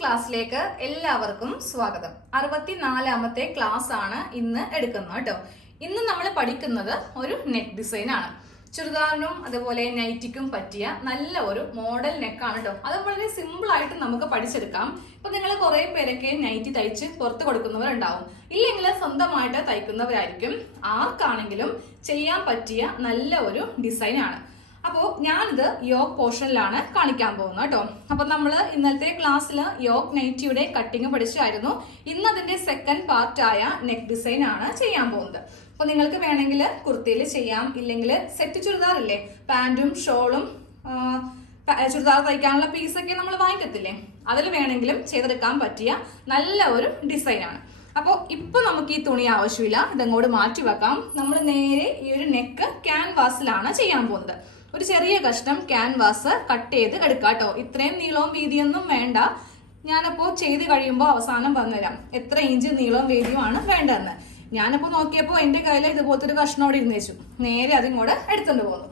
ക്ലാസ്സിലേക്ക് എല്ലാവർക്കും സ്വാഗതം. 64ാമത്തെ ക്ലാസ് ആണ് ഇന്ന് എടുക്കുന്നത് കേട്ടോ. ഇന്ന് നമ്മൾ പഠിക്കുന്നത് ഒരു നെക്ക് ഡിസൈൻ ആണ്. ചുരിദാറിനും അതുപോലെ നൈറ്റിക്കും പറ്റിയ നല്ല ഒരു മോഡൽ നെക്കാണ് കേട്ടോ. അത് വളരെ സിമ്പിൾ ആയിട്ട് നമുക്ക് പഠിച്ചെടുക്കാം. ഇപ്പൊ നിങ്ങൾ കുറെ പേരൊക്കെ നൈറ്റി തയ്ച്ച് പുറത്ത് കൊടുക്കുന്നവരുണ്ടാവും, ഇല്ലെങ്കിൽ സ്വന്തമായിട്ട് തയ്ക്കുന്നവരായിരിക്കും. ആർക്കാണെങ്കിലും ചെയ്യാൻ പറ്റിയ നല്ല ഒരു ഡിസൈൻ ആണ്. അപ്പോൾ ഞാനിത് യോക്ക് പോർഷനിലാണ് കാണിക്കാൻ പോകുന്നത് കേട്ടോ. അപ്പൊ നമ്മൾ ഇന്നലത്തെ ക്ലാസ്സിൽ യോക്ക് നൈറ്റിയുടെ കട്ടിങ് പഠിച്ചായിരുന്നു. ഇന്ന് അതിന്റെ സെക്കൻഡ് പാർട്ടായ നെക്ക് ഡിസൈൻ ആണ് ചെയ്യാൻ പോകുന്നത്. അപ്പൊ നിങ്ങൾക്ക് വേണമെങ്കിൽ കുർത്തിയിൽ ചെയ്യാം, ഇല്ലെങ്കിൽ സെറ്റ് ചുരിദാർ ഇല്ലേ, പാന്റും ഷോളും ചുരിദാർ തയ്ക്കാനുള്ള പീസൊക്കെ നമ്മൾ വാങ്ങിക്കത്തില്ലേ, അതിൽ വേണമെങ്കിലും ചെയ്തെടുക്കാൻ പറ്റിയ നല്ല ഒരു ഡിസൈൻ ആണ്. അപ്പോൾ ഇപ്പൊ നമുക്ക് ഈ തുണി ആവശ്യമില്ല, ഇതങ്ങോട്ട് മാറ്റി വെക്കാം. നമ്മൾ നേരെ ഈ ഒരു നെക്ക് ക്യാൻവാസിലാണ് ചെയ്യാൻ പോകുന്നത്. ഒരു ചെറിയ കഷ്ണം ക്യാൻവാസ് കട്ട് ചെയ്ത് എടുക്കാം കേട്ടോ. ഇത്രയും നീളവും വീതിയൊന്നും വേണ്ട. ഞാനപ്പോ ചെയ്ത് കഴിയുമ്പോൾ അവസാനം പറഞ്ഞുതരാം എത്ര ഇഞ്ച് നീളവും വീതിയുമാണ് വേണ്ടതെന്ന്. ഞാനിപ്പോ നോക്കിയപ്പോ എന്റെ കയ്യിൽ ഇതുപോലത്തെ ഒരു കഷ്ണം അവിടെ ഇരുന്ന് വെച്ചു, നേരെ അതിങ്ങോട്ട് എടുത്തുകൊണ്ട് പോകുന്നു.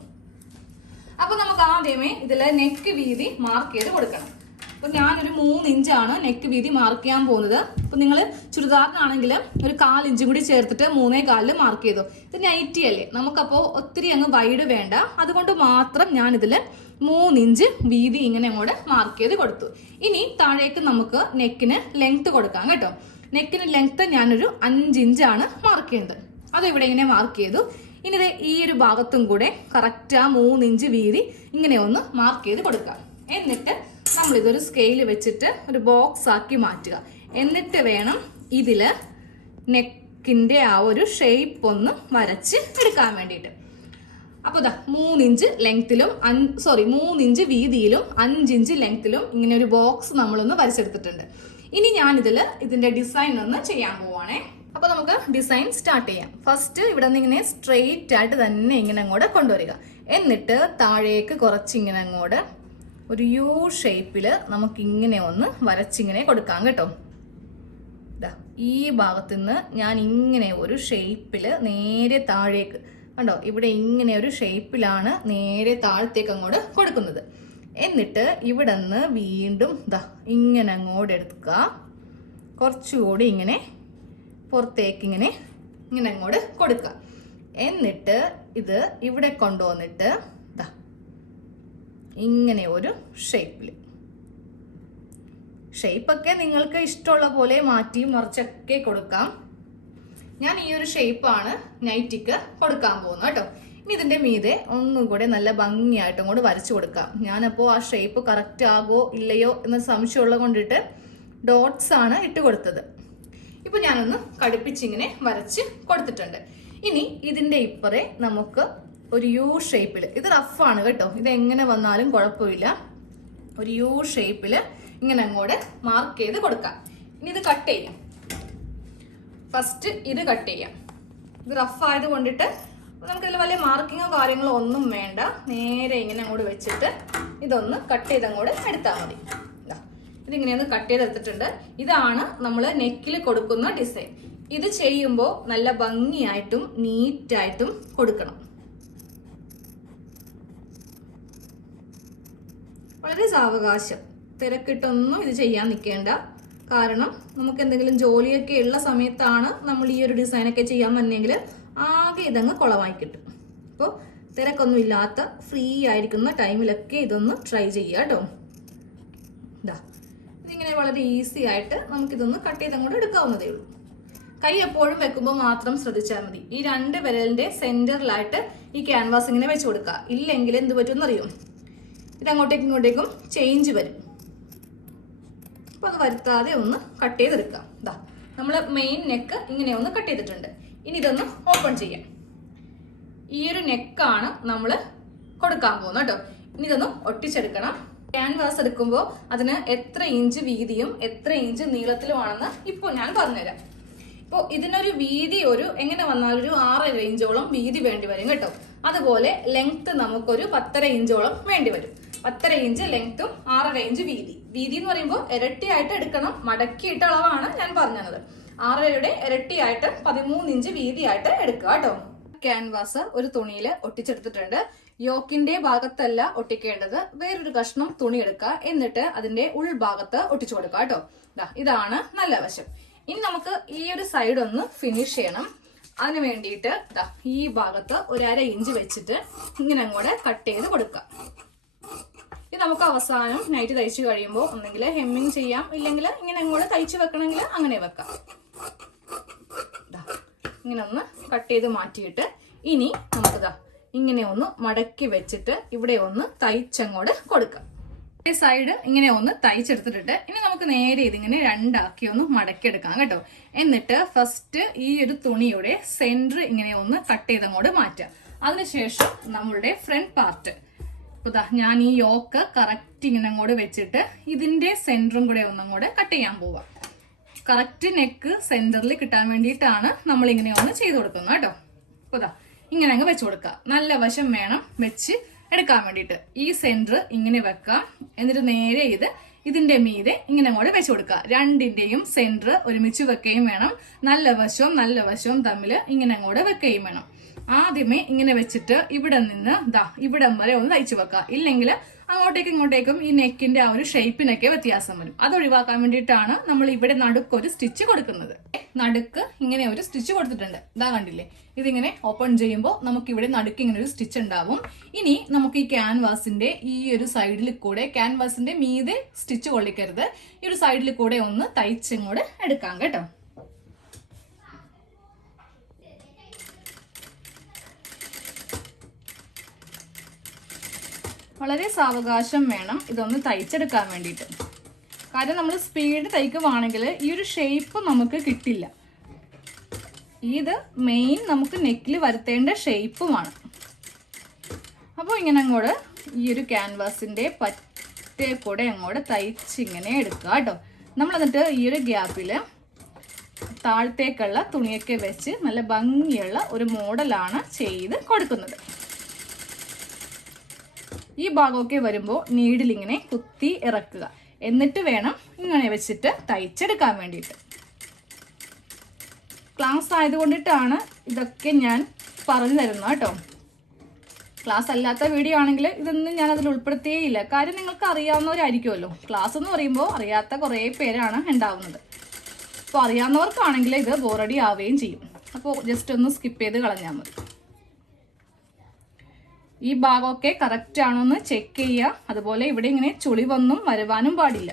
അപ്പൊ നമുക്ക് ആദ്യമേ ഇതിലെ നെക്ക് വീതി മാർക്ക് ചെയ്ത് കൊടുക്കണം. അപ്പൊ ഞാനൊരു 3 ഇഞ്ചാണ് നെക്ക് വീതി മാർക്ക് ചെയ്യാൻ പോകുന്നത്. അപ്പൊ നിങ്ങൾ ചുരിദാറിനാണെങ്കിൽ ഒരു 1/4 ഇഞ്ച് കൂടി ചേർത്തിട്ട് 3.25 മാർക്ക് ചെയ്തു. ഇത് നൈറ്റി അല്ലേ, നമുക്കപ്പോ ഒത്തിരി അങ്ങ് വൈഡ് വേണ്ട. അതുകൊണ്ട് മാത്രം ഞാൻ ഇതില് 3 ഇഞ്ച് വീതി ഇങ്ങനെ അങ്ങോട്ട് മാർക്ക് ചെയ്ത് കൊടുത്തു. ഇനി താഴേക്ക് നമുക്ക് നെക്കിന് ലെങ്ത് കൊടുക്കാം കേട്ടോ. നെക്കിന് ലെങ്ത് ഞാനൊരു 5 ഇഞ്ചാണ് മാർക്ക് ചെയ്യുന്നത്. അത് ഇവിടെ ഇങ്ങനെ മാർക്ക് ചെയ്തു. ഇനി ഈ ഒരു ഭാഗത്തും കൂടെ കറക്റ്റ് ആ 3 ഇഞ്ച് വീതി ഇങ്ങനെ ഒന്ന് മാർക്ക് ചെയ്ത് കൊടുക്കാം. എന്നിട്ട് നമ്മൾ ഇതൊരു സ്കെയിൽ വെച്ചിട്ട് ഒരു ബോക്സ് ആക്കി മാറ്റുക. എന്നിട്ട് വേണം ഇതില് നെക്കിന്റെ ആ ഒരു ഷേപ്പ് ഒന്ന് വരച്ച് എടുക്കാൻ വേണ്ടിയിട്ട്. അപ്പൊ ഇതാ 3 ഇഞ്ച് ലെങ്ത്തിലും 3 ഇഞ്ച് വീതിയിലും 5 ഇഞ്ച് ലെങ്ത്തിലും ഇങ്ങനെ ഒരു ബോക്സ് നമ്മളൊന്ന് വരച്ചെടുത്തിട്ടുണ്ട്. ഇനി ഞാനിതില് ഇതിന്റെ ഡിസൈൻ ഒന്ന് ചെയ്യാൻ പോവാണേ. അപ്പൊ നമുക്ക് ഡിസൈൻ സ്റ്റാർട്ട് ചെയ്യാം. ഫസ്റ്റ് ഇവിടെ നിന്ന് ഇങ്ങനെ സ്ട്രെയിറ്റ് ആയിട്ട് തന്നെ ഇങ്ങനെ അങ്ങോട്ട് കൊണ്ടുവരിക. എന്നിട്ട് താഴേക്ക് കുറച്ചിങ്ങനെ അങ്ങോട്ട് ഒരു യു ഷേപ്പില് നമുക്ക് ഇങ്ങനെ ഒന്ന് വരച്ചിങ്ങനെ കൊടുക്കാം കേട്ടോ. ഈ ഭാഗത്ത് നിന്ന് ഞാൻ ഇങ്ങനെ ഒരു ഷേപ്പില് നേരെ താഴേക്ക് കണ്ടോ, ഇവിടെ ഇങ്ങനെ ഒരു ഷേപ്പിലാണ് നേരെ താഴത്തേക്ക് അങ്ങോട്ട് കൊടുക്കുന്നത്. എന്നിട്ട് ഇവിടെ നിന്ന് വീണ്ടും ഇങ്ങനെ അങ്ങോട്ട് എടുക്കുക. കുറച്ചുകൂടി ഇങ്ങനെ പുറത്തേക്ക് ഇങ്ങനെ അങ്ങോട്ട് കൊടുക്കുക. എന്നിട്ട് ഇത് ഇവിടെ കൊണ്ടുവന്നിട്ട് ഇങ്ങനെ ഒരു ഷേപ്പൊക്കെ നിങ്ങൾക്ക് ഇഷ്ടമുള്ള പോലെ മാറ്റി മറിച്ചൊക്കെ കൊടുക്കാം. ഞാൻ ഈ ഒരു ഷേപ്പാണ് നൈറ്റിക്ക് കൊടുക്കാൻ പോകുന്നത് കേട്ടോ. ഇനി ഇതിന്റെ മീതെ ഒന്നും കൂടെ നല്ല ഭംഗിയായിട്ട് അങ്ങോട്ട് വരച്ചു കൊടുക്കാം. ഞാനപ്പോൾ ആ ഷേപ്പ് കറക്റ്റ് ആകോ ഇല്ലയോ എന്ന സംശയമുള്ളത് കൊണ്ടിട്ട് ഡോട്ട്സ് ആണ് ഇട്ട് കൊടുത്തത്. ഇപ്പൊ ഞാനൊന്ന് കടുപ്പിച്ചിങ്ങനെ വരച്ച് കൊടുത്തിട്ടുണ്ട്. ഇനി ഇതിന്റെ ഇപ്പറേ നമുക്ക് ഒരു യു ഷേപ്പില്, ഇത് റഫാണ് കേട്ടോ, ഇത് എങ്ങനെ വന്നാലും കുഴപ്പമില്ല, ഒരു യു ഷേപ്പില് ഇങ്ങനെ അങ്ങോട്ട് മാർക്ക് ചെയ്ത് കൊടുക്കാം. ഇനി ഇത് കട്ട് ചെയ്യാം. ഫസ്റ്റ് ഇത് കട്ട് ചെയ്യാം. ഇത് റഫ് ആയത് കൊണ്ടിട്ട് നമുക്കിതിൽ വലിയ മാർക്കിങ്ങോ കാര്യങ്ങളോ ഒന്നും വേണ്ട. നേരെ ഇങ്ങനെ അങ്ങോട്ട് വെച്ചിട്ട് ഇതൊന്ന് കട്ട് ചെയ്ത് അങ്ങോട്ട് എടുത്താൽ മതി. ഇതിങ്ങനെയൊന്ന് കട്ട് ചെയ്തെടുത്തിട്ടുണ്ട്. ഇതാണ് നമ്മൾ നെക്കിൽ കൊടുക്കുന്ന ഡിസൈൻ. ഇത് ചെയ്യുമ്പോൾ നല്ല ഭംഗിയായിട്ടും നീറ്റായിട്ടും കൊടുക്കണം. വളരെ സാവകാശം, തിരക്കിട്ടൊന്നും ഇത് ചെയ്യാൻ നിൽക്കേണ്ട. കാരണം നമുക്ക് എന്തെങ്കിലും ജോലിയൊക്കെ ഉള്ള സമയത്താണ് നമ്മൾ ഈ ഒരു ഡിസൈനൊക്കെ ചെയ്യാൻ വന്നെങ്കിൽ ആകെ ഇതങ്ങ് കുളമായി കിട്ടും. അപ്പോൾ തിരക്കൊന്നും ഇല്ലാത്ത ഫ്രീ ആയിരിക്കുന്ന ടൈമിലൊക്കെ ഇതൊന്ന് ട്രൈ ചെയ്യുക കേട്ടോ. ഇതിങ്ങനെ വളരെ ഈസി ആയിട്ട് നമുക്കിതൊന്ന് കട്ട് ചെയ്ത് അങ്ങോട്ട് എടുക്കാവുന്നതേ ഉള്ളൂ. കൈ എപ്പോഴും വെക്കുമ്പോൾ മാത്രം ശ്രദ്ധിച്ചാൽ മതി. ഈ 2 വിരലിന്റെ സെന്ററിലായിട്ട് ഈ ക്യാൻവാസ് ഇങ്ങനെ വെച്ച് കൊടുക്കുക. ഇല്ലെങ്കിൽ എന്ത് പറ്റുമെന്നറിയോ, ഇതങ്ങോട്ടേക്കും ഇങ്ങോട്ടേക്കും ചേഞ്ച് വരും. അപ്പൊ അത് വരുത്താതെ ഒന്ന് കട്ട് ചെയ്തെടുക്കാം. നമ്മൾ മെയിൻ നെക്ക് ഇങ്ങനെ ഒന്ന് കട്ട് ചെയ്തിട്ടുണ്ട്. ഇനി ഇതൊന്ന് ഓപ്പൺ ചെയ്യാം. ഈ ഒരു നെക്കാണ് നമ്മൾ കൊടുക്കാൻ പോകുന്നത് കേട്ടോ. ഇനി ഇതൊന്ന് ഒട്ടിച്ചെടുക്കണം. ക്യാൻവാസ് എടുക്കുമ്പോൾ അതിന് എത്ര ഇഞ്ച് വീതിയും എത്ര ഇഞ്ച് നീളത്തിലുമാണെന്ന് ഇപ്പോൾ ഞാൻ പറഞ്ഞുതരാം. ഇപ്പോൾ ഇതിനൊരു വീതി എങ്ങനെ വന്നാലും ഒരു 6.5 ഇഞ്ചോളം വീതി വേണ്ടി വരും കേട്ടോ. അതുപോലെ ലെങ്ത് നമുക്കൊരു 10.5 ഇഞ്ചോളം വേണ്ടി വരും. 10.5 ഇഞ്ച് ലെങ്ത്തും 6.5 ഇഞ്ച് വീതി എന്ന് പറയുമ്പോൾ ഇരട്ടിയായിട്ട് എടുക്കണം. മടക്കിയിട്ട അളവാണ് ഞാൻ പറഞ്ഞത്. 6.5യുടെ ഇരട്ടിയായിട്ട് 13 ഇഞ്ച് വീതിയായിട്ട് എടുക്കുക കേട്ടോ. ക്യാൻവാസ് ഒരു തുണിയിൽ ഒട്ടിച്ചെടുത്തിട്ടുണ്ട്. യോക്കിന്റെ ഭാഗത്തല്ല ഒട്ടിക്കേണ്ടത്, വേറൊരു കഷ്ണം തുണി എടുക്കുക, എന്നിട്ട് അതിന്റെ ഉൾഭാഗത്ത് ഒട്ടിച്ചു കൊടുക്കുക കേട്ടോ. ഇതാണ് നല്ല വശം. ഇനി നമുക്ക് ഈ ഒരു സൈഡ് ഒന്ന് ഫിനിഷ് ചെയ്യണം. അതിന് വേണ്ടിയിട്ട് ഈ ഭാഗത്ത് ഒരു 1/2 ഇഞ്ച് വെച്ചിട്ട് ഇങ്ങനെ അങ്ങോട്ട് കട്ട് ചെയ്ത് കൊടുക്കുക. ഇത് നമുക്ക് അവസാനം നൈറ്റ് തയ്ച്ചു കഴിയുമ്പോൾ ഒന്നെങ്കിൽ ഹെമ്മിങ് ചെയ്യാം, ഇല്ലെങ്കിൽ ഇങ്ങനെ അങ്ങോട്ട് തയ്ച്ചു വെക്കണമെങ്കിൽ അങ്ങനെ വെക്കാം. ഇങ്ങനെ ഒന്ന് കട്ട് ചെയ്ത് മാറ്റിയിട്ട് ഇനി നമുക്ക് ഇങ്ങനെ ഒന്ന് മടക്കി വെച്ചിട്ട് ഇവിടെ ഒന്ന് തയ്ച്ചങ്ങോട്ട് കൊടുക്കാം. സൈഡ് ഇങ്ങനെ ഒന്ന് തയ്ച്ചെടുത്തിട്ട് ഇനി നമുക്ക് നേരെ ഇതിങ്ങനെ 2 ആക്കി ഒന്ന് മടക്കിയെടുക്കാം കേട്ടോ. എന്നിട്ട് ഫസ്റ്റ് ഈ ഒരു തുണിയുടെ സെന്റർ ഇങ്ങനെ ഒന്ന് കട്ട് ചെയ്തങ്ങോട്ട് മാറ്റാം. അതിനുശേഷം നമ്മളുടെ ഫ്രണ്ട് പാർട്ട് ഞാൻ ഈ യോക്ക് കറക്റ്റ് ഇങ്ങനെ അങ്ങോട്ട് വെച്ചിട്ട് ഇതിന്റെ സെന്ററും കൂടെ ഒന്നങ്ങോട്ട് കട്ട് ചെയ്യാൻ പോവാം. കറക്റ്റ് നെക്ക് സെന്ററിൽ കിട്ടാൻ വേണ്ടിയിട്ടാണ് നമ്മൾ ഇങ്ങനെ ഒന്ന് ചെയ്ത് കൊടുക്കുന്നത് കേട്ടോ. അപ്പൊ ഇങ്ങനെ അങ്ങ് വെച്ച് കൊടുക്കുക. നല്ല വശം വേണം വെച്ച് എടുക്കാൻ വേണ്ടിയിട്ട്. ഈ സെന്റർ ഇങ്ങനെ വെക്കാം, എന്നിട്ട് നേരെ ഇതിന്റെ മീതെ ഇങ്ങനെ അങ്ങോട്ട് വെച്ച് കൊടുക്കുക. രണ്ടിന്റെയും സെന്റർ ഒരുമിച്ച് വെക്കുകയും വേണം, നല്ല വശവും തമ്മിൽ ഇങ്ങനെ അങ്ങോട്ട് വെക്കുകയും വേണം. ആദ്യമേ ഇങ്ങനെ വെച്ചിട്ട് ഇവിടെ നിന്ന് ഇവിടം വരെ ഒന്ന് തയ്ച്ചു വെക്കുക. ഇല്ലെങ്കിൽ അങ്ങോട്ടേക്കും ഇങ്ങോട്ടേക്കും ഈ നെക്കിന്റെ ആ ഒരു ഷേപ്പിനൊക്കെ വ്യത്യാസം വരും. അത് ഒഴിവാക്കാൻ വേണ്ടിയിട്ടാണ് നമ്മൾ ഇവിടെ നടുക്കൊരു സ്റ്റിച്ച് കൊടുക്കുന്നത്. നടുക്ക് ഇങ്ങനെ ഒരു സ്റ്റിച്ച് കൊടുത്തിട്ടുണ്ട്, കണ്ടില്ലേ? ഇതിങ്ങനെ ഓപ്പൺ ചെയ്യുമ്പോൾ നമുക്ക് ഇവിടെ നടുക്ക് ഇങ്ങനെ ഒരു സ്റ്റിച്ച് ഉണ്ടാവും. ഇനി നമുക്ക് ഈ ക്യാൻവാസിന്റെ ഈ ഒരു സൈഡിൽ കൂടെ, ക്യാൻവാസിന്റെ മീതെ സ്റ്റിച്ച് കൊള്ളിക്കരുത്, ഈ ഒരു സൈഡിൽ കൂടെ ഒന്ന് തയ്ച്ചിങ്ങോട്ട് എടുക്കാം കേട്ടോ. വളരെ സാവകാശം വേണം ഇതൊന്ന് തയ്ച്ചെടുക്കാൻ വേണ്ടിയിട്ട്. കാര്യം നമ്മൾ സ്പീഡ് തയ്ക്കുവാണെങ്കിൽ ഈ ഒരു ഷേപ്പ് നമുക്ക് കിട്ടില്ല. ഇത് മെയിൻ നമുക്ക് നെക്കിൽ വരുത്തേണ്ട ഷേപ്പുമാണ്. അപ്പോൾ ഇങ്ങനെ അങ്ങോട്ട് ഈ ഒരു ക്യാൻവാസിന്റെ പറ്റേ കൂടെ അങ്ങോട്ട് തയ്ച്ചിങ്ങനെ എടുക്കുക കേട്ടോ. നമ്മൾ എന്നിട്ട് ഈ ഒരു ഗ്യാപ്പിൽ താഴത്തേക്കുള്ള തുണിയൊക്കെ വെച്ച് നല്ല ഭംഗിയുള്ള ഒരു മോഡലാണ് ചെയ്ത് കൊടുക്കുന്നത്. ഈ ഭാഗമൊക്കെ വരുമ്പോൾ നീഡിൽ ഇങ്ങനെ കുത്തി ഇറക്കുക, എന്നിട്ട് വേണം ഇങ്ങനെ വെച്ചിട്ട് തയ്ച്ചെടുക്കാൻ വേണ്ടിയിട്ട്. ക്ലാസ് ആയതുകൊണ്ടിട്ടാണ് ഇതൊക്കെ ഞാൻ പറഞ്ഞു തരുന്നത് കേട്ടോ. ക്ലാസ് അല്ലാത്ത വീഡിയോ ആണെങ്കിൽ ഇതൊന്നും ഞാൻ അതിൽ ഉൾപ്പെടുത്തിയേയില്ല. കാര്യം നിങ്ങൾക്ക് അറിയാവുന്നവരായിരിക്കുമല്ലോ. ക്ലാസ് എന്ന് പറയുമ്പോൾ അറിയാത്ത കുറേ പേരാണ് ഉണ്ടാവുന്നത്. അപ്പോൾ അറിയാവുന്നവർക്കാണെങ്കിൽ ഇത് ബോറടി ആവുകയും ചെയ്യും. അപ്പോൾ ജസ്റ്റ് ഒന്ന് സ്കിപ്പ് ചെയ്ത് കളഞ്ഞാൽ മതി. ഈ ഭാഗമൊക്കെ കറക്റ്റ് ആണോ എന്ന് ചെക്ക് ചെയ്യുക. അതുപോലെ ഇവിടെ ഇങ്ങനെ ചുളിവൊന്നും വരുവാനും പാടില്ല.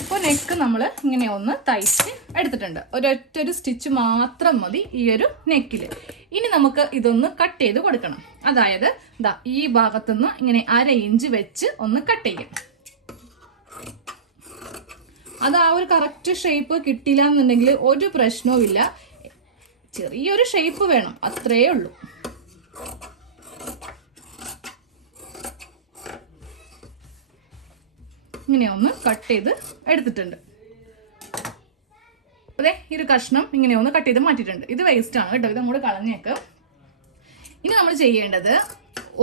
അപ്പോൾ നെക്ക് നമ്മൾ ഇങ്ങനെ ഒന്ന് തയ്ച്ച് എടുത്തിട്ടുണ്ട്. ഒരൊറ്റൊരു സ്റ്റിച്ച് മാത്രം മതി ഈ ഒരു നെക്കിൽ. ഇനി നമുക്ക് ഇതൊന്ന് കട്ട് ചെയ്ത് കൊടുക്കണം. അതായത് ഈ ഭാഗത്തുനിന്ന് ഇങ്ങനെ 1/2 ഇഞ്ച് വെച്ച് ഒന്ന് കട്ട് ചെയ്യും. അത് ആ ഒരു കറക്റ്റ് ഷേപ്പ് കിട്ടില്ല എന്നുണ്ടെങ്കിൽ ഒരു പ്രശ്നവും ഇല്ല. ചെറിയൊരു ഷേപ്പ് വേണം, അത്രയേ ഉള്ളൂ. ഇങ്ങനെ ഒന്ന് കട്ട് ചെയ്ത് എടുത്തിട്ടുണ്ട്. അതെ, ഈ ഒരു കഷ്ണം ഇങ്ങനെ ഒന്ന് കട്ട് ചെയ്ത് മാറ്റിയിട്ടുണ്ട്. ഇത് വേസ്റ്റ് ആണ് കേട്ടോ, ഇത് അങ്ങോട്ട് കളഞ്ഞേക്ക്. ഇനി നമ്മൾ ചെയ്യേണ്ടത്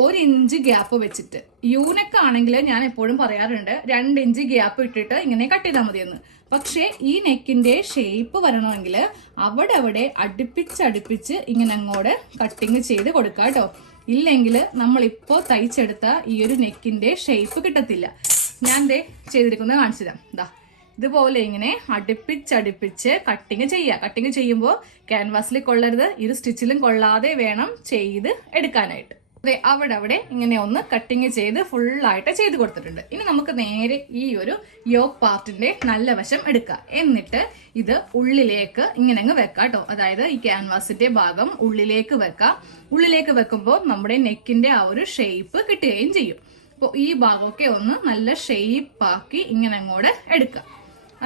1 ഇഞ്ച് ഗ്യാപ്പ് വെച്ചിട്ട്, യൂനെക്ക് ആണെങ്കിൽ ഞാൻ എപ്പോഴും പറയാറുണ്ട് 2 ഇഞ്ച് ഗ്യാപ്പ് ഇട്ടിട്ട് ഇങ്ങനെ കട്ട് ചെയ്താൽ മതിയെന്ന്. പക്ഷേ ഈ നെക്കിന്റെ ഷേപ്പ് വരണമെങ്കിൽ അവിടെ അടുപ്പിച്ച് ഇങ്ങനെ അങ്ങോട്ട് കട്ടിങ് ചെയ്ത് കൊടുക്കുക കേട്ടോ. ഇല്ലെങ്കിൽ നമ്മളിപ്പോൾ തയ്ച്ചെടുത്ത ഈ ഒരു നെക്കിന്റെ ഷേപ്പ് കിട്ടത്തില്ല. ഞാൻ ചെയ്തിരിക്കുന്നത് കാണിച്ചു തരാം. ഇതുപോലെ ഇങ്ങനെ അടുപ്പിച്ച് കട്ടിങ് ചെയ്യുക. കട്ടിങ് ചെയ്യുമ്പോൾ ക്യാൻവാസിൽ കൊള്ളരുത്, ഈ ഒരു സ്റ്റിച്ചിലും കൊള്ളാതെ വേണം ചെയ്ത് എടുക്കാനായിട്ട്. അതെ, അവിടെ ഇങ്ങനെ ഒന്ന് കട്ടിങ് ചെയ്ത് ഫുള്ളായിട്ട് ചെയ്ത് കൊടുത്തിട്ടുണ്ട്. ഇനി നമുക്ക് നേരെ ഈ ഒരു യോക്ക് പാർട്ടിന്റെ നല്ല വശം എടുക്കാം. എന്നിട്ട് ഇത് ഉള്ളിലേക്ക് ഇങ്ങനെ അങ്ങ് വെക്കാം കേട്ടോ. അതായത് ഈ ക്യാൻവാസിന്റെ ഭാഗം ഉള്ളിലേക്ക് വെക്കാം. ഉള്ളിലേക്ക് വെക്കുമ്പോൾ നമ്മുടെ നെക്കിന്റെ ആ ഒരു ഷേപ്പ് കിട്ടുകയും ചെയ്യും. അപ്പോൾ ഈ ഭാഗമൊക്കെ ഒന്ന് നല്ല ഷേപ്പാക്കി ഇങ്ങനെ അങ്ങോട്ട് എടുക്കാം.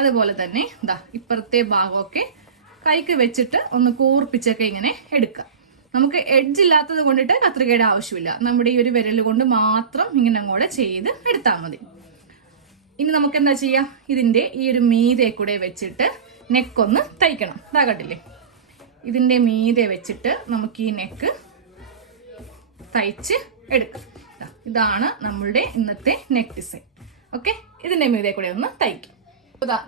അതുപോലെ തന്നെ ഇപ്പുറത്തെ ഭാഗമൊക്കെ കൈക്ക് വെച്ചിട്ട് ഒന്ന് കൂർപ്പിച്ചൊക്കെ ഇങ്ങനെ എടുക്കാം. നമുക്ക് എഡ്ജ് ഇല്ലാത്തത് കൊണ്ടിട്ട് കത്രികയുടെ ആവശ്യമില്ല. നമ്മുടെ ഈ ഒരു വിരൽ കൊണ്ട് മാത്രം ഇങ്ങനെ അങ്ങോട്ട് ചെയ്ത് എടുത്താൽ മതി. ഇനി നമുക്ക് എന്താ ചെയ്യാം, ഇതിന്റെ ഈ ഒരു മീതെ കൂടെ വെച്ചിട്ട് നെക്കൊന്ന് തയ്ക്കണം. കണ്ടില്ലേ, ഇതിന്റെ മീതെ വെച്ചിട്ട് നമുക്ക് ഈ നെക്ക് തയ്ച്ച് എടുക്കാം. ഇതാണ് നമ്മളുടെ ഇന്നത്തെ നെക്ക് ഡിസൈൻ. ഓക്കെ, ഇതിന്റെ മീതെ കൂടെ ഒന്ന് തയ്ക്കും.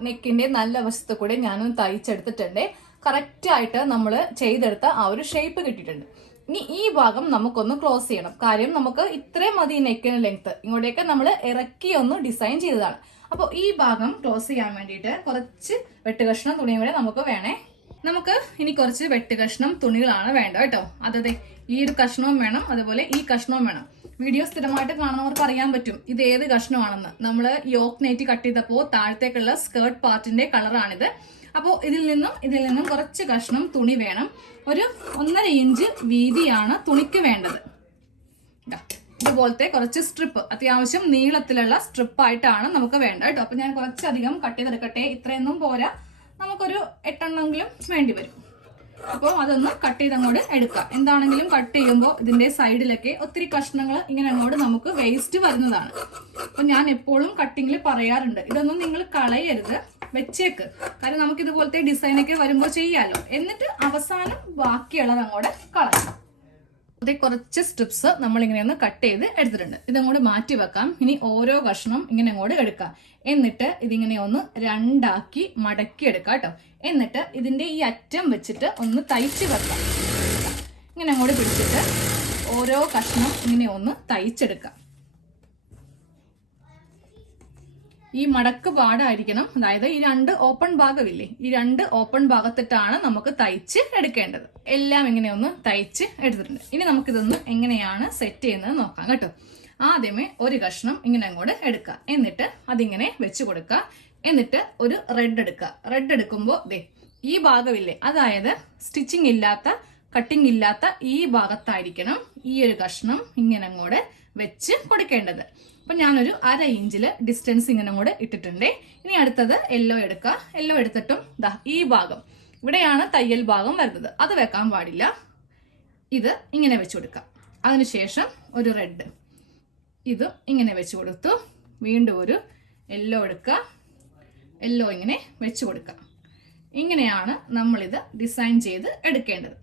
നെക്കിന്റെ നല്ല വശത്ത് കൂടെ ഞാനൊന്ന് തയ്ച്ചെടുത്തിട്ടുണ്ട്. കറക്റ്റ് ആയിട്ട് നമ്മൾ ചെയ്തെടുത്ത ആ ഒരു ഷേപ്പ് കിട്ടിയിട്ടുണ്ട്. ഇനി ഈ ഭാഗം നമുക്കൊന്ന് ക്ലോസ് ചെയ്യണം. കാര്യം നമുക്ക് ഇത്രയും മതി നെക്കിന് ലെങ്ത്, ഇങ്ങോട്ടേക്ക് നമ്മൾ ഇറക്കി ഒന്ന് ഡിസൈൻ ചെയ്തതാണ്. അപ്പോൾ ഈ ഭാഗം ക്ലോസ് ചെയ്യാൻ വേണ്ടിയിട്ട് കുറച്ച് വെട്ടുകഷ്ണം തുണിയും കൂടെ നമുക്ക് വേണേ. നമുക്ക് ഇനി കുറച്ച് വെട്ടുകഷ്ണം തുണികളാണ് വേണ്ട കേട്ടോ. അതെ, ഈ ഒരു കഷ്ണവും വേണം, അതുപോലെ ഈ കഷ്ണവും വേണം. വീഡിയോ സ്ഥിരമായിട്ട് കാണുന്നവർക്ക് അറിയാൻ പറ്റും ഇത് ഏത് കഷ്ണമാണെന്ന്. നമ്മൾ യോക്ക് നെറ്റ് കട്ട് ചെയ്തപ്പോൾ താഴത്തേക്കുള്ള സ്കേർട്ട് പാർട്ടിന്റെ കളറാണിത്. അപ്പോൾ ഇതിൽ നിന്നും കുറച്ച് കഷ്ണം തുണി വേണം. ഒരു 1.5 ഇഞ്ച് വീതിയാണ് തുണിക്ക് വേണ്ടത്. ഇതുപോലത്തെ കുറച്ച് സ്ട്രിപ്പ്, അത്യാവശ്യം നീളത്തിലുള്ള സ്ട്രിപ്പായിട്ടാണ് നമുക്ക് വേണ്ട കേട്ടോ. അപ്പൊ ഞാൻ കുറച്ചധികം കട്ട് ചെയ്തെടുക്കട്ടെ. ഇത്രയൊന്നും പോരാ, നമുക്കൊരു 8 എണ്ണമെങ്കിലും വേണ്ടി വരും. അപ്പോൾ അതൊന്ന് കട്ട് ചെയ്ത് അങ്ങോട്ട് എടുക്കാം. എന്താണെങ്കിലും കട്ട് ചെയ്യുമ്പോൾ ഇതിന്റെ സൈഡിലൊക്കെ ഒത്തിരി കഷ്ണങ്ങൾ ഇങ്ങനെ അങ്ങോട്ട് നമുക്ക് വേസ്റ്റ് വരുന്നതാണ്. അപ്പൊ ഞാൻ എപ്പോഴും കട്ടിങ്ങിൽ പറയാറുണ്ട്, ഇതൊന്നും നിങ്ങൾ കളയരുത്, വെച്ചേക്ക്. കാരണം നമുക്ക് ഇതുപോലത്തെ ഡിസൈനൊക്കെ വരുമ്പോൾ ചെയ്യാലോ. എന്നിട്ട് അവസാനം ബാക്കിയുള്ളത് അങ്ങോട്ട് കളയാം. അതേ കുറച്ച് സ്ട്രിപ്സ് നമ്മൾ ഇങ്ങനെ ഒന്ന് കട്ട് ചെയ്ത് എടുത്തിട്ടുണ്ട്. ഇതങ്ങോട്ട് മാറ്റി വെക്കാം. ഇനി ഓരോ കഷ്ണം ഇങ്ങനെ അങ്ങോട്ട് എടുക്കാം. എന്നിട്ട് ഇതിങ്ങനെ ഒന്ന് 2 ആക്കി മടക്കി എടുക്കാം കേട്ടോ. എന്നിട്ട് ഇതിന്റെ ഈ അറ്റം വെച്ചിട്ട് ഒന്ന് തയ്ച്ച് വെക്കാം. ഇങ്ങനെ അങ്ങോട്ട് പിടിച്ചിട്ട് ഓരോ കഷ്ണം ഇങ്ങനെ ഒന്ന് തയ്ച്ചെടുക്കാം. ഈ മടക്ക് പാടായിരിക്കണം. അതായത് ഈ 2 ഓപ്പൺ ഭാഗമില്ലേ, ഈ 2 ഓപ്പൺ ഭാഗത്തിട്ടാണ് നമുക്ക് തയ്ച്ച് എടുക്കേണ്ടത്. എല്ലാം ഇങ്ങനെ ഒന്ന് തയ്ച്ച് എടുത്തിട്ടുണ്ട്. ഇനി നമുക്കിതൊന്ന് എങ്ങനെയാണ് സെറ്റ് ചെയ്യുന്നത് നോക്കാം കേട്ടോ. ആദ്യമേ ഒരു കഷ്ണം ഇങ്ങനെ അങ്ങോട്ട് എടുക്കുക. എന്നിട്ട് അതിങ്ങനെ വെച്ച് കൊടുക്കുക. എന്നിട്ട് ഒരു റെഡ് എടുക്കുക. റെഡ് എടുക്കുമ്പോൾ ദേ ഈ ഭാഗമില്ലേ, അതായത് സ്റ്റിച്ചിങ് ഇല്ലാത്ത, കട്ടിങ് ഇല്ലാത്ത ഈ ഭാഗത്തായിരിക്കണം ഈ ഒരു കഷ്ണം ഇങ്ങനെ അങ്ങോട്ട് വെച്ച് കൊടുക്കേണ്ടത്. അപ്പൊ ഞാനൊരു 1/2 ഇഞ്ചില് ഡിസ്റ്റൻസ് ഇങ്ങനെ അങ്ങോട്ട് ഇട്ടിട്ടുണ്ട്. ഇനി അടുത്തത് യെല്ലോ എടുക്കുക. യെല്ലോ എടുത്തിട്ടും ദാ ഈ ഭാഗം ഇവിടെയാണ് തയ്യൽ ഭാഗം വരുന്നത്, അത് വെക്കാൻ പാടില്ല. ഇത് ഇങ്ങനെ വെച്ച് കൊടുക്കാം. അതിനുശേഷം ഒരു റെഡ്, ഇത് ഇങ്ങനെ വെച്ച് കൊടുത്തു. വീണ്ടും ഒരു യെല്ലോ എടുക്കുക. യെല്ലോ ഇങ്ങനെ വെച്ച് കൊടുക്കുക. ഇങ്ങനെയാണ് നമ്മളിത് ഡിസൈൻ ചെയ്ത് എടുക്കേണ്ടത്.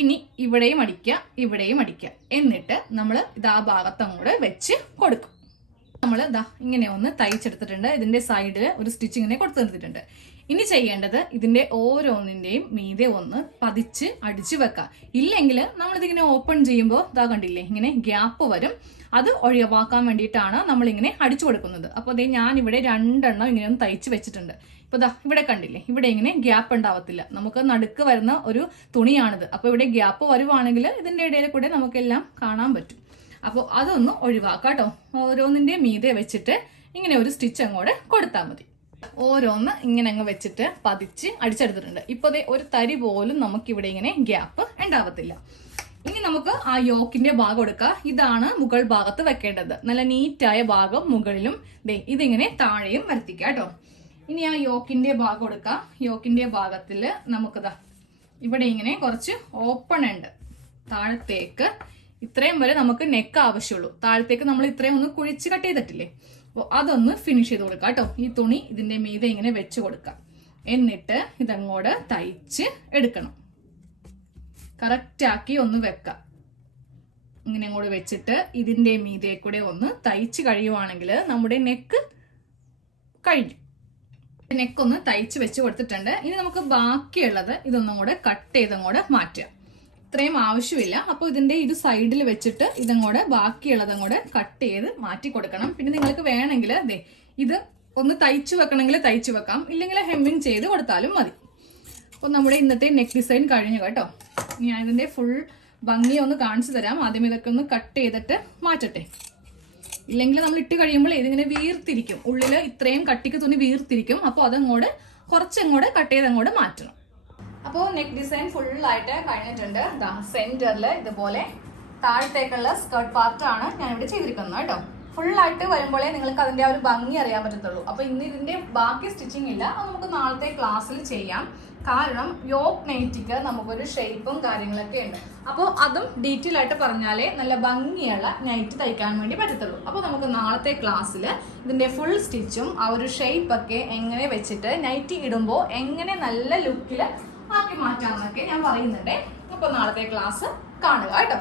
ഇനി ഇവിടെയും അടിക്കുക, ഇവിടെയും അടിക്കുക. എന്നിട്ട് നമ്മൾ ഇത് ആ ഭാഗത്ത് അങ്ങോട്ട് വെച്ച് കൊടുക്കും. നമ്മൾ ഇതാ ഇങ്ങനെ ഒന്ന് തയ്ച്ചെടുത്തിട്ടുണ്ട്. ഇതിന്റെ സൈഡിൽ ഒരു സ്റ്റിച്ച് ഇങ്ങനെ കൊടുത്തു നിർത്തിയിട്ടുണ്ട്. ഇനി ചെയ്യേണ്ടത് ഇതിന്റെ ഓരോന്നിന്റെയും മീതെ ഒന്ന് പതിച്ച് അടിച്ചു വെക്കാം. ഇല്ലെങ്കിൽ നമ്മളിതിങ്ങനെ ഓപ്പൺ ചെയ്യുമ്പോൾ ഇതാ കണ്ടില്ലേ, ഇങ്ങനെ ഗ്യാപ്പ് വരും. അത് ഒഴിവാക്കാൻ വേണ്ടിയിട്ടാണ് നമ്മൾ ഇങ്ങനെ അടിച്ചു കൊടുക്കുന്നത്. അപ്പോൾ അതേ ഞാൻ ഇവിടെ 2 എണ്ണം ഇങ്ങനെ ഒന്ന് തയ്ച്ച് വെച്ചിട്ടുണ്ട്. ഇപ്പൊ ദാ ഇവിടെ കണ്ടില്ലേ, ഇവിടെ ഇങ്ങനെ ഗ്യാപ്പ് ഉണ്ടാവത്തില്ല. നമുക്ക് നടുക്ക് വരുന്ന ഒരു തുണിയാണിത്. അപ്പൊ ഇവിടെ ഗ്യാപ്പ് വരുവാണെങ്കിൽ ഇതിന്റെ ഇടയിൽ കൂടെ നമുക്കെല്ലാം കാണാൻ പറ്റും. അപ്പോൾ അതൊന്ന് ഒഴിവാക്കാം കേട്ടോ. ഓരോന്നിന്റെ മീതെ വെച്ചിട്ട് ഇങ്ങനെ ഒരു സ്റ്റിച്ച് അങ്ങോട്ട് കൊടുത്താൽ മതി. ഓരോന്ന് ഇങ്ങനെ അങ്ങ് വെച്ചിട്ട് പതിച്ച് അടിച്ചെടുത്തിട്ടുണ്ട്. ഇപ്പൊ ഒരു തരി പോലും നമുക്ക് ഇവിടെ ഇങ്ങനെ ഗ്യാപ്പ് ഉണ്ടാവത്തില്ല. ഇനി നമുക്ക് ആ യോക്കിന്റെ ഭാഗം എടുക്കാം. ഇതാണ് മുകൾ ഭാഗത്ത് വെക്കേണ്ടത്. നല്ല നീറ്റായ ഭാഗം മുകളിലും ഇതിങ്ങനെ താഴെയും വരുത്തിക്കാം കേട്ടോ. ഇനി ആ യോക്കിന്റെ ഭാഗം എടുക്കാം. യോക്കിന്റെ ഭാഗത്തില് നമുക്കിതാ ഇവിടെ ഇങ്ങനെ കുറച്ച് ഓപ്പൺ ഉണ്ട്. താഴത്തേക്ക് ഇത്രയും വരെ നമുക്ക് നെക്ക് ആവശ്യമുള്ളൂ. താഴത്തേക്ക് നമ്മൾ ഇത്രയും ഒന്ന് കുഴിച്ച് കട്ട് ചെയ്തിട്ടില്ലേ, അപ്പോൾ അതൊന്ന് ഫിനിഷ് ചെയ്ത് കൊടുക്കാം കേട്ടോ. ഈ തുണി ഇതിന്റെ മീതെ ഇങ്ങനെ വെച്ച് കൊടുക്കാം. എന്നിട്ട് ഇതങ്ങോട്ട് തയ്ച്ച് എടുക്കണം. കറക്റ്റാക്കി ഒന്ന് വെക്കാം. ഇങ്ങനെ അങ്ങോട്ട് വെച്ചിട്ട് ഇതിന്റെ മീതെ കൂടെ ഒന്ന് തയ്ച്ച് കഴിയുവാണെങ്കിൽ നമ്മുടെ നെക്ക് കഴിഞ്ഞു. നെക്കൊന്ന് തയ്ച്ച് വെച്ച് കൊടുത്തിട്ടുണ്ട്. ഇനി നമുക്ക് ബാക്കിയുള്ളത് ഇതൊന്നും കൂടെ കട്ട് ചെയ്തങ്ങോട്ട് മാറ്റുക. ഇത്രയും ആവശ്യമില്ല. അപ്പോൾ ഇതിന്റെ ഇത് സൈഡിൽ വെച്ചിട്ട് ഇതങ്ങോട്ട് ബാക്കിയുള്ളതങ്ങോട്ട് കട്ട് ചെയ്ത് മാറ്റി കൊടുക്കണം. പിന്നെ നിങ്ങൾക്ക് വേണമെങ്കിൽ ഇത് ഒന്ന് തയ്ച്ചു വെക്കണമെങ്കിൽ തയ്ച്ചു വെക്കാം, ഇല്ലെങ്കിൽ ഹെമ്മിങ് ചെയ്ത് കൊടുത്താലും മതി. അപ്പോൾ നമ്മുടെ ഇന്നത്തെ നെക്ക് ഡിസൈൻ കഴിഞ്ഞു കേട്ടോ. ഞാൻ ഇതിന്റെ ഫുൾ ഭംഗി ഒന്ന് കാണിച്ചു തരാം. ആദ്യം ഇതൊക്കെ ഒന്ന് കട്ട് ചെയ്തിട്ട് മാറ്റട്ടെ. ഇല്ലെങ്കിൽ നമ്മൾ ഇട്ട് കഴിയുമ്പോൾ ഇതിങ്ങനെ വീർത്തിരിക്കും. ഉള്ളില് ഇത്രയും കട്ടിക്ക് തുണി വീർത്തിരിക്കും. അപ്പോൾ അതങ്ങോട്ട് കുറച്ചങ്ങോട്ട് കട്ട് ചെയ്ത് അങ്ങോട്ട് മാറ്റണം. അപ്പോൾ നെക്ക് ഡിസൈൻ ഫുള്ളായിട്ട് കഴിഞ്ഞിട്ടുണ്ട്. സെന്ററിൽ ഇതുപോലെ താഴത്തേക്കുള്ള സ്കേർട്ട് പാർട്ടാണ് ഞാൻ ഇവിടെ ചെയ്തിരിക്കുന്നത് കേട്ടോ. ഫുള്ളായിട്ട് വരുമ്പോഴേ നിങ്ങൾക്ക് അതിന്റെ ആ ഒരു ഭംഗി അറിയാൻ പറ്റത്തുള്ളൂ. അപ്പോൾ ഇന്ന് ഇതിന്റെ ബാക്കി സ്റ്റിച്ചിങ് ഇല്ല, അത് നമുക്ക് നാളത്തെ ക്ലാസ്സിൽ ചെയ്യാം. കാരണം യോക്ക് നൈറ്റിക്ക് നമുക്കൊരു ഷേപ്പും കാര്യങ്ങളൊക്കെ ഉണ്ട്. അപ്പോൾ അതും ഡീറ്റെയിൽ ആയിട്ട് പറഞ്ഞാലേ നല്ല ഭംഗിയുള്ള നൈറ്റ് തയ്ക്കാൻ വേണ്ടി പറ്റത്തുള്ളൂ. അപ്പോൾ നമുക്ക് നാളത്തെ ക്ലാസ്സിൽ ഇതിന്റെ ഫുൾ സ്റ്റിച്ചും ആ ഒരു ഷേപ്പൊക്കെ എങ്ങനെ വെച്ചിട്ട് നൈറ്റി ഇടുമ്പോൾ എങ്ങനെ നല്ല ലുക്കിൽ ആക്കി മാറ്റാമെന്നൊക്കെ ഞാൻ പറയുന്നുണ്ട്. അപ്പോൾ നാളത്തെ ക്ലാസ് കാണുക കേട്ടോ.